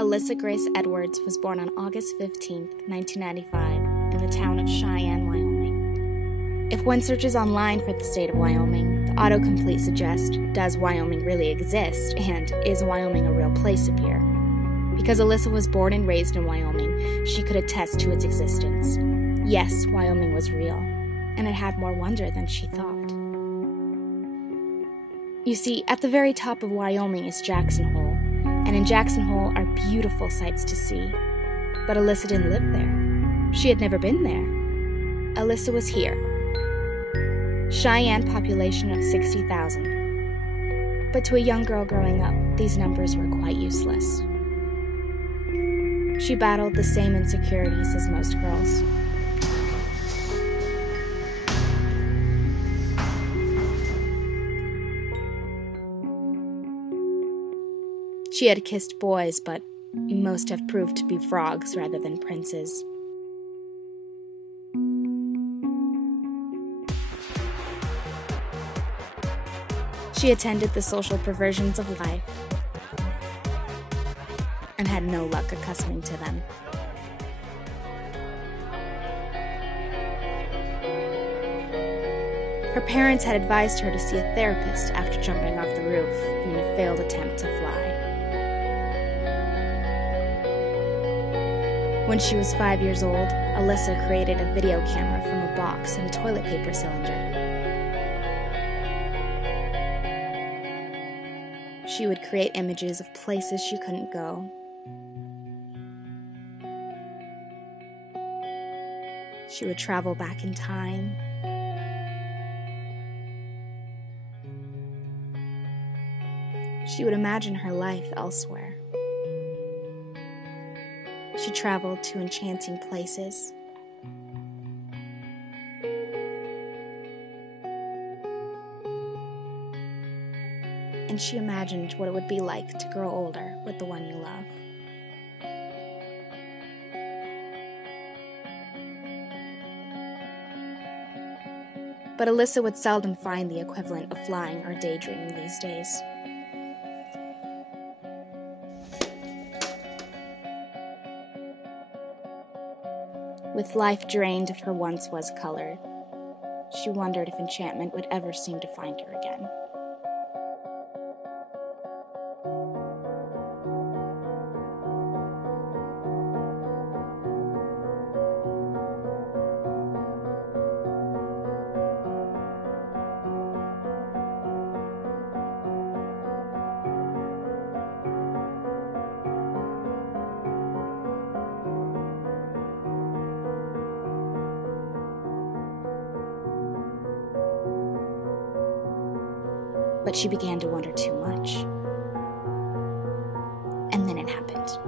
Alyssa Grace Edwards was born on August 15, 1995, in the town of Cheyenne, Wyoming. If one searches online for the state of Wyoming, the autocomplete suggests, does Wyoming really exist, and is Wyoming a real place appear? Because Alyssa was born and raised in Wyoming, she could attest to its existence. Yes, Wyoming was real, and it had more wonder than she thought. You see, at the very top of Wyoming is Jackson Hole, and in Jackson Hole are beautiful sights to see. But Alyssa didn't live there. She had never been there. Alyssa was here. Cheyenne population of 60,000. But to a young girl growing up, these numbers were quite useless. She battled the same insecurities as most girls. She had kissed boys, but most have proved to be frogs rather than princes. She attended the social perversions of life and had no luck accustoming to them. Her parents had advised her to see a therapist after jumping off the roof in a failed attempt to fly. When she was 5 years old, Alyssa created a video camera from a box and a toilet paper cylinder. She would create images of places she couldn't go. She would travel back in time. She would imagine her life elsewhere. She traveled to enchanting places. And she imagined what it would be like to grow older with the one you love. But Alyssa would seldom find the equivalent of flying or daydreaming these days. With life drained of her once-was color, she wondered if enchantment would ever seem to find her again. But she began to wonder too much. And then it happened.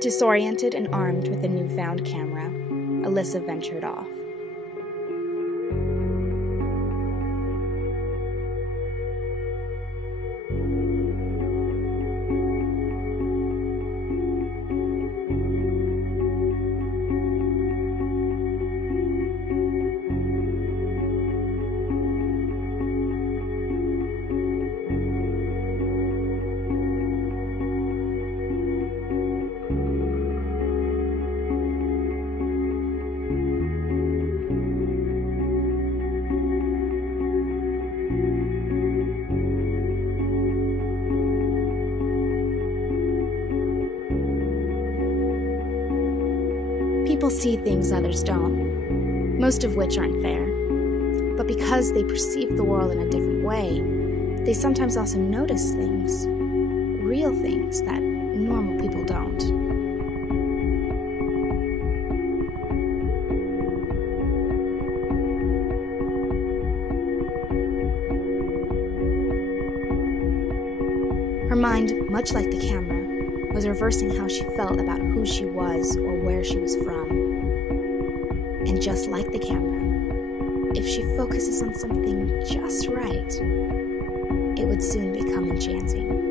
Disoriented and armed with a newfound camera, Alyssa ventured off. People see things others don't. most of which aren't fair. But because they perceive the world in a different way, they sometimes also notice things, real things that normal people don't. Her mind, much like the camera, was reversing how she felt about who she was or where she was from. And just like the camera, if she focuses on something just right, it would soon become enchanting.